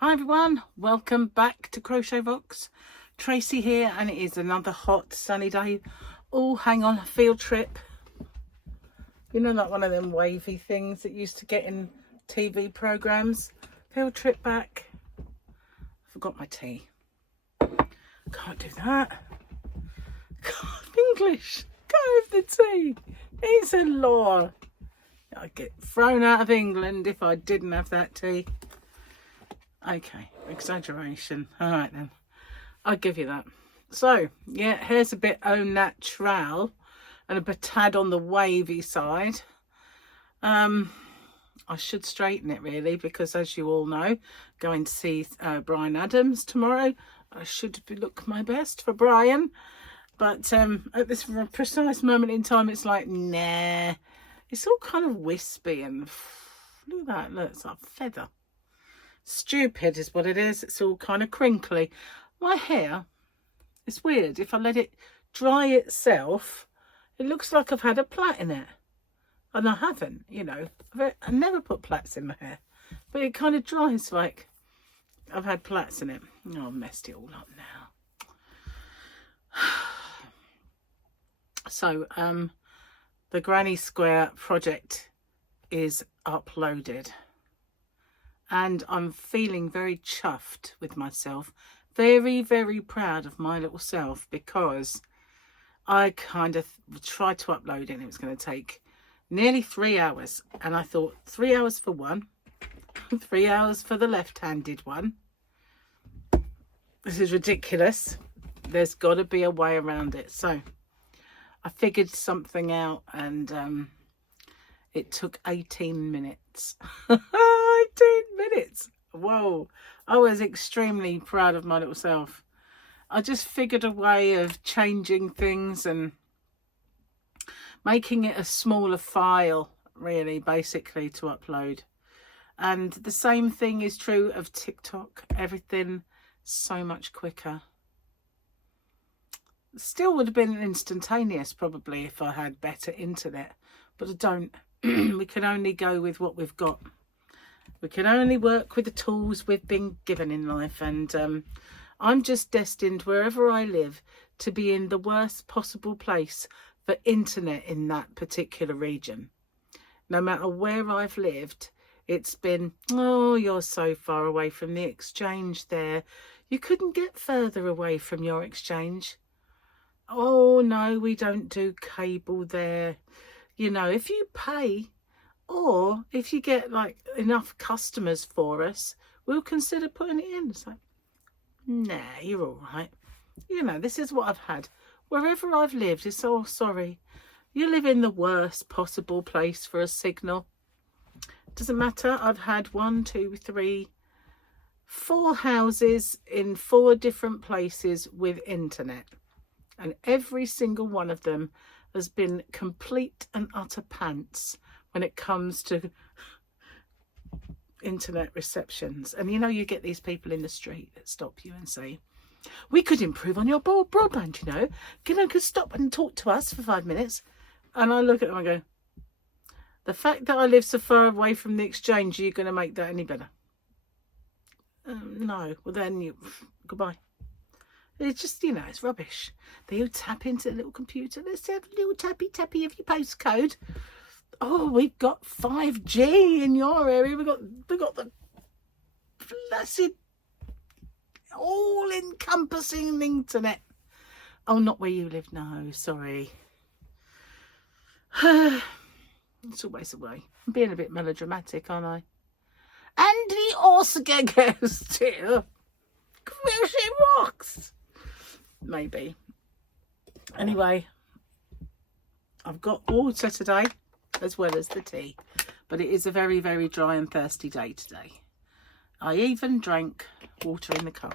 Hi everyone, welcome back to Crochet Rocks. Tracy here, and it is another hot sunny day. Oh, hang on, field trip. You know, like one of them wavy things that used to get in TV programs. Field trip back. Forgot my tea. Can't do that. English. Can't have the tea. It's a law. I'd get thrown out of England if I didn't have that tea. Okay, exaggeration. All right then, I'll give you that. So yeah, hair's a bit au naturel and a tad on the wavy side. I should straighten it really, because as you all know, going to see Brian Adams tomorrow. I should look my best for Brian, but at this precise moment in time, it's like, nah. It's all kind of wispy and look at that. Look, it's like a feather. Stupid is what it is. It's all kind of crinkly. My hair, it's weird. If I let it dry itself, it looks like I've had a plait in it. And I haven't, you know. I never put plaits in my hair. But it kind of dries like I've had plaits in it. Oh, I've messed it all up now. So, the Granny Square project is uploaded. And I'm feeling very chuffed with myself. Very, very proud of my little self, because I kind of tried to upload it and it was going to take nearly 3 hours. And I thought 3 hours for one, 3 hours for the left-handed one. This is ridiculous. There's got to be a way around it. So I figured something out, and it took 18 minutes. 18 minutes. Whoa. I was extremely proud of my little self. I just figured a way of changing things and making it a smaller file, really, basically, to upload. And the same thing is true of TikTok. Everything so much quicker. Still would have been instantaneous, probably, if I had better internet. But I don't. We can only go with what we've got. We can only work with the tools we've been given in life. And I'm just destined, wherever I live, to be in the worst possible place for internet in that particular region. No matter where I've lived, it's been, oh, you're so far away from the exchange there. You couldn't get further away from your exchange. Oh, no, we don't do cable there. You know, if you pay, or if you get like enough customers for us, we'll consider putting it in. It's like, nah, you're all right. You know, this is what I've had. Wherever I've lived, it's all sorry. You live in the worst possible place for a signal. Doesn't matter. I've had 1, 2, 3, 4 houses in 4 different places with internet. And every single one of them has been complete and utter pants when it comes to internet receptions. And you know, you get these people in the street that stop you and say, we could improve on your broadband, you know. Could stop and talk to us for 5 minutes. And I look at them and go, the fact that I live so far away from the exchange, are you going to make that any better? No. Well, then goodbye. It's just, you know, it's rubbish. They all tap into the little computer. Let's have a little tappy of your postcode. Oh, we've got 5G in your area. We've got the blessed all-encompassing internet. Oh, not where you live. No, sorry. It's always the way. I'm being a bit melodramatic, aren't I? And the Oscar goes to Crochet Rocks. Maybe. Anyway, I've got water today as well as the tea, but it is a very, very dry and thirsty day today. I even drank water in the car.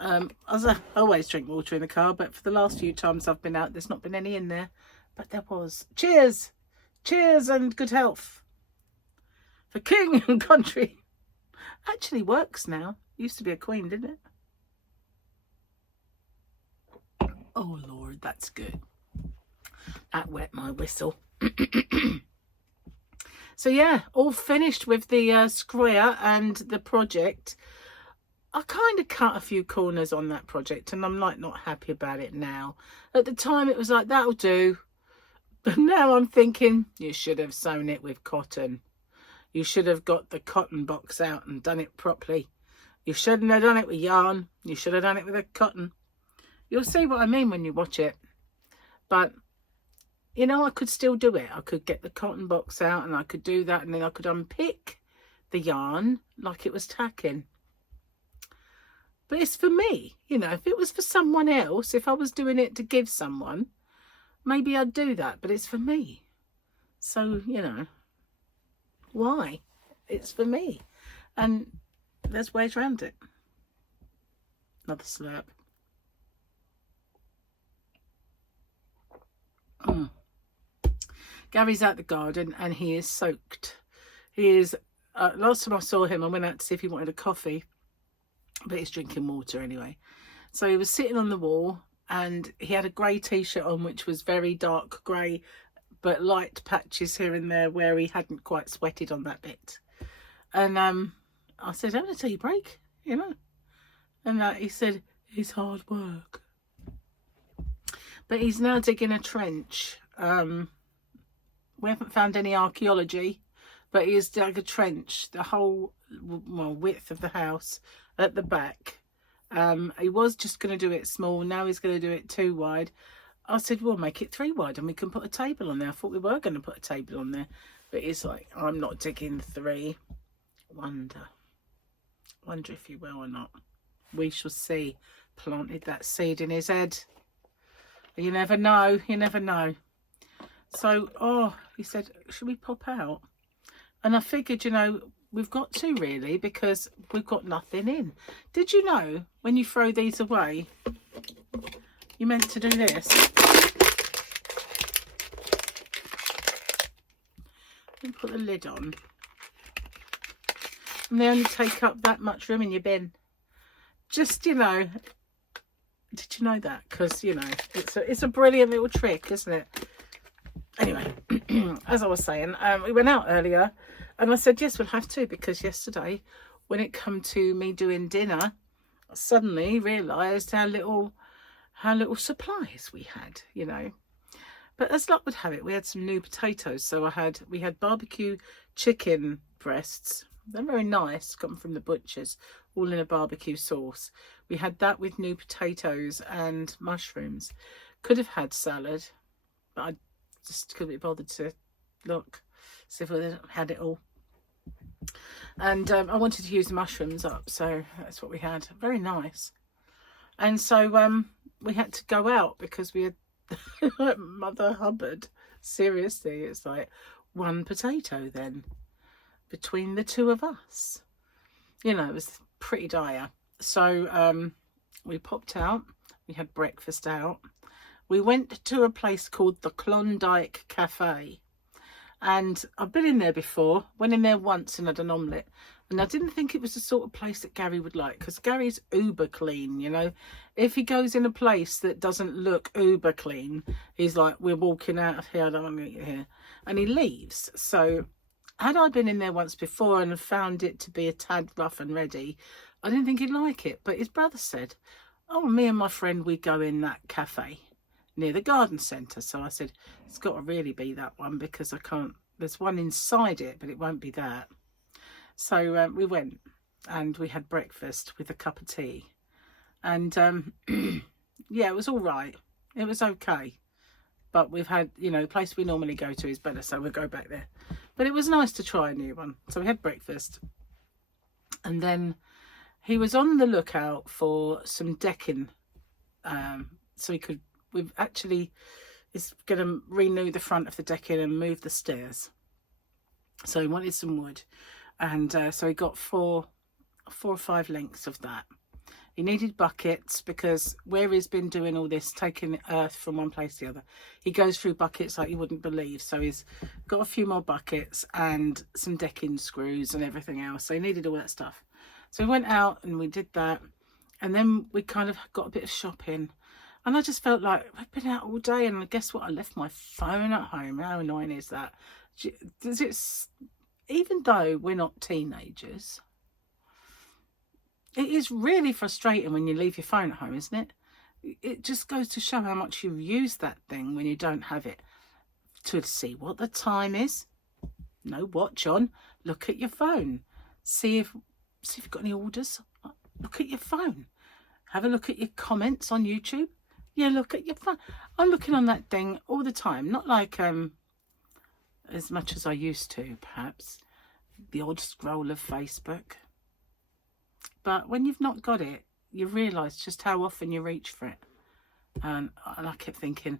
As I always drink water in the car, but for the last few times I've been out, there's not been any in there, but there was. Cheers and good health for king and country. Actually works now. Used to be a queen, didn't it? Oh Lord, that's good. That wet my whistle. So yeah, all finished with the square and the project. I kind of cut a few corners on that project, and I'm like not happy about it now. At the time it was like, that'll do. But now I'm thinking, you should have sewn it with cotton. You should have got the cotton box out and done it properly. You shouldn't have done it with yarn. You should have done it with a cotton. You'll see what I mean when you watch it. But, you know, I could still do it. I could get the cotton box out and I could do that, and then I could unpick the yarn like it was tacking. But it's for me. You know, if it was for someone else, if I was doing it to give someone, maybe I'd do that. But it's for me. So, you know, why? It's for me. And there's ways around it. Another slurp. Gary's out the garden and he is soaked. He is, last time I saw him, I went out to see if he wanted a coffee, but he's drinking water anyway. So he was sitting on the wall and he had a grey t-shirt on, which was very dark grey, but light patches here and there where he hadn't quite sweated on that bit. And I said, I'm going to take a break, you know. And he said, it's hard work. But he's now digging a trench. We haven't found any archaeology, but he has dug a trench, the whole width of the house at the back. He was just going to do it small. Now he's going to do it 2 wide. I said, well, make it 3 wide and we can put a table on there. I thought we were going to put a table on there. But he's like, I'm not digging 3. Wonder if he will or not. We shall see. Planted that seed in his head. You never know. You never know. So, he said, should we pop out? And I figured, you know, we've got to really, because we've got nothing in. Did you know when you throw these away, you're meant to do this? And put the lid on. And they only take up that much room in your bin. Just, you know, did you know that? Because, you know, it's a brilliant little trick, isn't it? Anyway, as I was saying, we went out earlier and I said, yes, we'll have to, because yesterday when it come to me doing dinner, I suddenly realised how little supplies we had, you know. But as luck would have it, we had some new potatoes. So we had barbecue chicken breasts. They're very nice, come from the butcher's, all in a barbecue sauce. We had that with new potatoes and mushrooms. Could have had salad, but I just couldn't be bothered to look, see if I had it all. And I wanted to use the mushrooms up, so that's what we had. Very nice. And so we had to go out because we had Mother Hubbard. Seriously, it's like 1 potato then between the 2 of us. You know, it was pretty dire. So we popped out. We had breakfast out. We went to a place called the Klondike Cafe. And I've been in there before. Went in there once and had an omelette. And I didn't think it was the sort of place that Gary would like. Because Gary's uber clean, you know. If he goes in a place that doesn't look uber clean, he's like, we're walking out of here. I don't want to get here. And he leaves. So had I been in there once before and found it to be a tad rough and ready, I didn't think he'd like it. But his brother said, oh, me and my friend, we go in that cafe near the garden centre. So I said, it's got to really be that one, because I can't, there's one inside it, but it won't be that. So we went and we had breakfast with a cup of tea. And yeah, it was all right. It was okay. But we've had, you know, the place we normally go to is better, so we'll go back there. But it was nice to try a new one. So we had breakfast. And then he was on the lookout for some decking. So we've actually, is going to renew the front of the decking and move the stairs. So he wanted some wood. And so he got four or 5 lengths of that. He needed buckets, because where he's been doing all this, taking earth from one place to the other, he goes through buckets like you wouldn't believe. So he's got a few more buckets and some decking screws and everything else. So he needed all that stuff. So we went out and we did that. And then we kind of got a bit of shopping. And I just felt like, I've been out all day, and guess what? I left my phone at home. How annoying is that? It's, even though we're not teenagers, it is really frustrating when you leave your phone at home, isn't it? It just goes to show how much you use that thing when you don't have it. To see what the time is, no watch on, look at your phone. See if you've got any orders. Look at your phone. Have a look at your comments on YouTube. Yeah, look at your phone. I'm looking on that thing all the time. Not like as much as I used to, perhaps. The odd scroll of Facebook. But when you've not got it, you realise just how often you reach for it. And I kept thinking,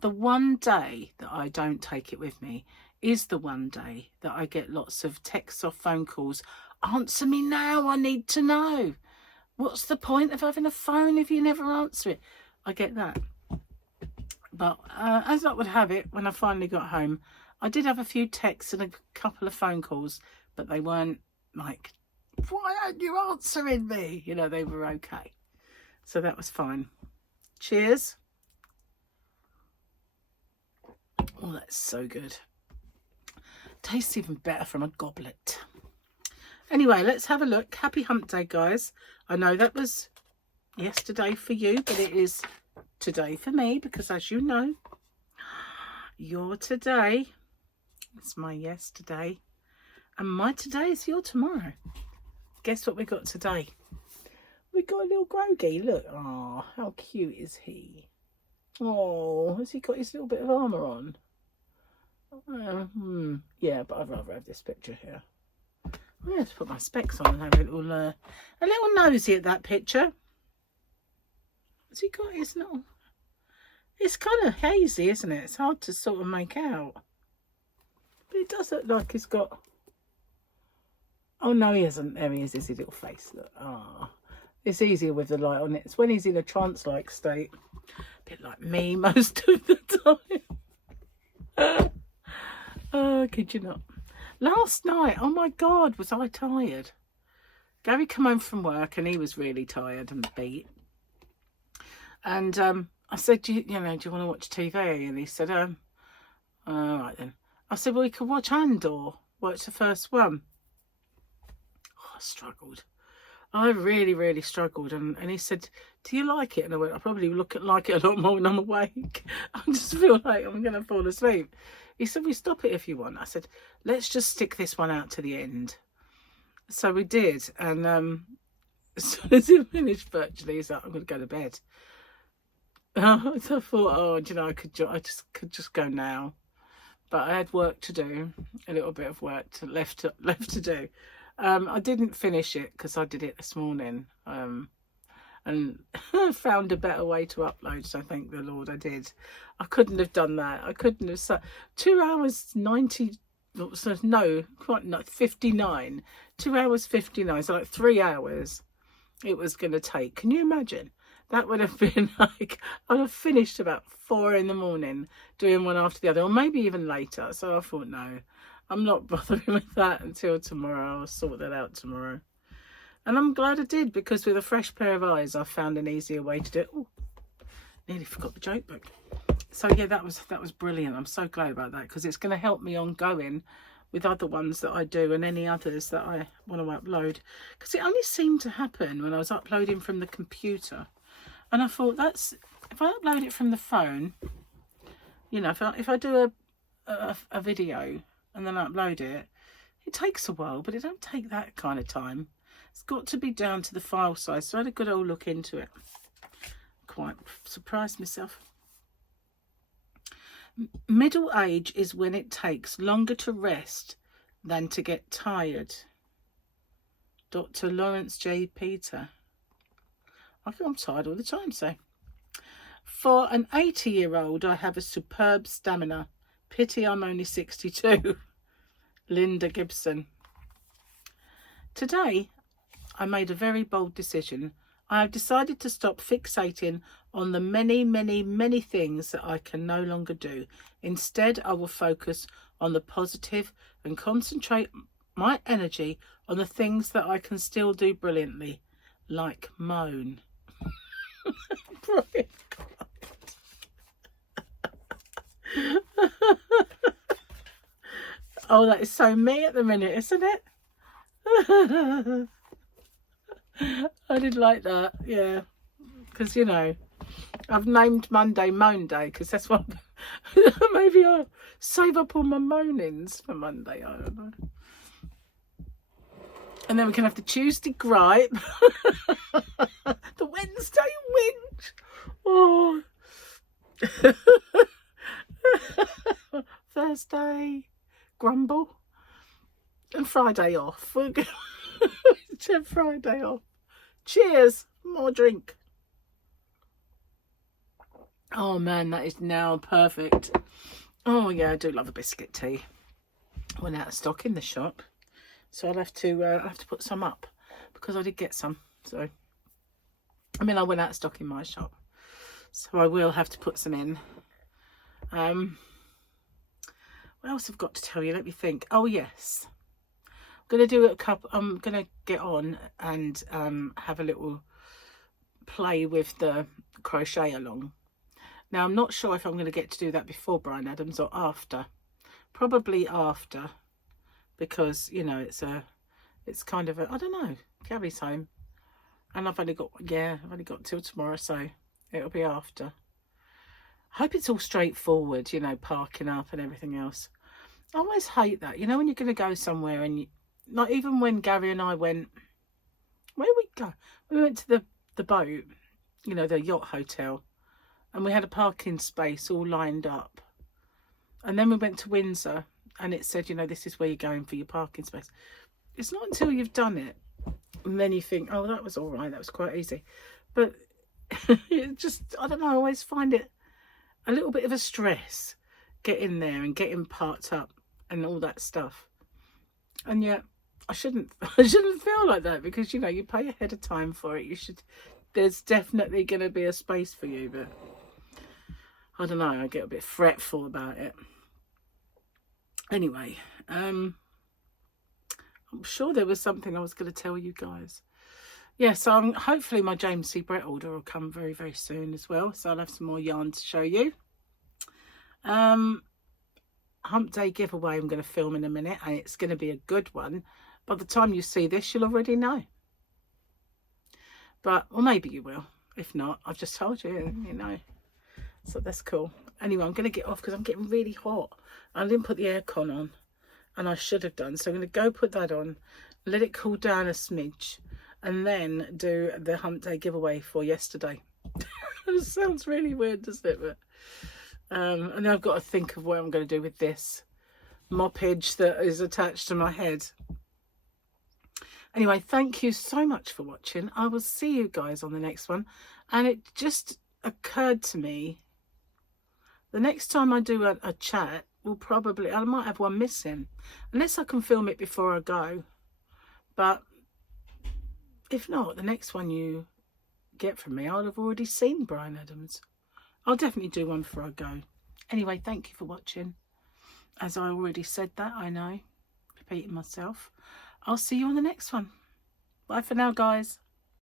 the one day that I don't take it with me is the one day that I get lots of texts or phone calls. Answer me now, I need to know. What's the point of having a phone if you never answer it? I get that. But as luck would have it, when I finally got home, I did have a few texts and a couple of phone calls, but they weren't like, why aren't you answering me? You know, they were okay. So that was fine. Cheers. Oh, that's so good. Tastes even better from a goblet. Anyway, let's have a look. Happy hump day, guys. I know that was yesterday for you, but it is today for me, because as you know, your today is my yesterday, and my today is your tomorrow. Guess what we got today? We got a little Grogy. Look, oh, how cute is he? Oh, has he got his little bit of armour on? Yeah, but I'd rather have this picture here. I'm going to put my specs on and have a little nosy at that picture. Has he got his little... It's kind of hazy, isn't it? It's hard to sort of make out. But it does look like he's got... Oh, no, he hasn't. There he is, his little face. Look. Ah, it's easier with the light on it. It's when he's in a trance-like state. A bit like me most of the time. Oh, kid you not. Last night, oh my God, was I tired. Gary came home from work and he was really tired and beat. And I said, do you want to watch TV? And he said, all right then. I said, well, we could watch Andor. Watch the first one. Oh, I struggled. I really, really struggled. And he said, do you like it? And I went, I probably like it a lot more when I'm awake. I just feel like I'm going to fall asleep. He said, we stop it if you want. I said, let's just stick this one out to the end. So we did. And as soon as it finished virtually, he's like, I'm going to go to bed. So I thought, I could just go now. But I had work to do, a little bit of work left to do. I didn't finish it because I did it this morning. And found a better way to upload, so thank the Lord I did. I couldn't have done that. I couldn't have... 2 hours 90... No, quite not, 59. 2 hours 59, so like 3 hours it was going to take. Can you imagine? That would have been like... I'd have finished about 4 in the morning doing one after the other, or maybe even later. So I thought, no, I'm not bothering with that until tomorrow. I'll sort that out tomorrow. And I'm glad I did, because with a fresh pair of eyes, I found an easier way to do it. Oh, nearly forgot the joke book. So yeah, that was brilliant. I'm so glad about that, because it's going to help me ongoing with other ones that I do and any others that I want to upload. Because it only seemed to happen when I was uploading from the computer. And I thought, if I upload it from the phone, if I do a video and then upload it, it takes a while, but it don't take that kind of time. It's got to be down to the file size. So I had a good old look into it. Quite surprised myself. Middle age is when it takes longer to rest than to get tired. Dr. Lawrence J. Peter. I'm tired all the time, so. For an 80-year-old, I have a superb stamina. Pity I'm only 62. Linda Gibson. Today, I made a very bold decision. I have decided to stop fixating on the many, many, many things that I can no longer do. Instead, I will focus on the positive and concentrate my energy on the things that I can still do brilliantly, like moan. Brilliant. Oh, that is so me at the minute, isn't it? I did like that, yeah. Because, you know, I've named Monday Moan Day because that's what... Maybe I'll save up all my moanings for Monday, I don't know. And then we can have the Tuesday gripe. The Wednesday whinge. Oh. Thursday grumble. And Friday off. We'll have Friday off. Cheers. More drink. Oh man, that is now perfect. Oh yeah, I do love a biscuit tea. Went out of stock in the shop. So I'll have to put some up because I did get some. So, I mean, I went out of stock in my shop, so I will have to put some in. What else I've got to tell you? Let me think. Oh yes, I'm gonna do a couple. I'm gonna get on and have a little play with the crochet along. Now I'm not sure if I'm going to get to do that before Brian Adams or after. Probably after. Because, you know, it's kind of a, I don't know, Gary's home. And I've only got till tomorrow, so it'll be after. I hope it's all straightforward, you know, parking up and everything else. I always hate that, you know, when you're going to go somewhere and, like, even when Gary and I went, where did we go? We went to the boat, you know, the yacht hotel, and we had a parking space all lined up. And then we went to Windsor, and it said, you know, this is where you're going for your parking space. It's not until you've done it and then you think, oh, that was all right, that was quite easy. But it just, I don't know, I always find it a little bit of a stress getting there and getting parked up and all that stuff. And yet I shouldn't feel like that, because, you know, you pay ahead of time for it. There's definitely going to be a space for you, but I don't know, I get a bit fretful about it. Anyway, I'm sure there was something I was going to tell you guys. Yeah, so hopefully my James C. Brett order will come very, very soon as well. So I'll have some more yarn to show you. Hump Day giveaway I'm going to film in a minute, and it's going to be a good one. By the time you see this, you'll already know. But, or maybe you will. If not, I've just told you, you know. So that's cool. Anyway, I'm going to get off because I'm getting really hot. I didn't put the aircon on, and I should have done. So I'm going to go put that on, let it cool down a smidge, and then do the Hump Day giveaway for yesterday. It sounds really weird, doesn't it? But, and then I've got to think of what I'm going to do with this moppage that is attached to my head. Anyway, thank you so much for watching. I will see you guys on the next one. And it just occurred to me, the next time I do a chat, I might have one missing, unless I can film it before I go. But if not, the next one you get from me, I'll have already seen Brian Adams. I'll definitely do one before I go. Anyway, thank you for watching. As I already said that, I know, repeating myself. I'll see you on the next one. Bye for now, guys.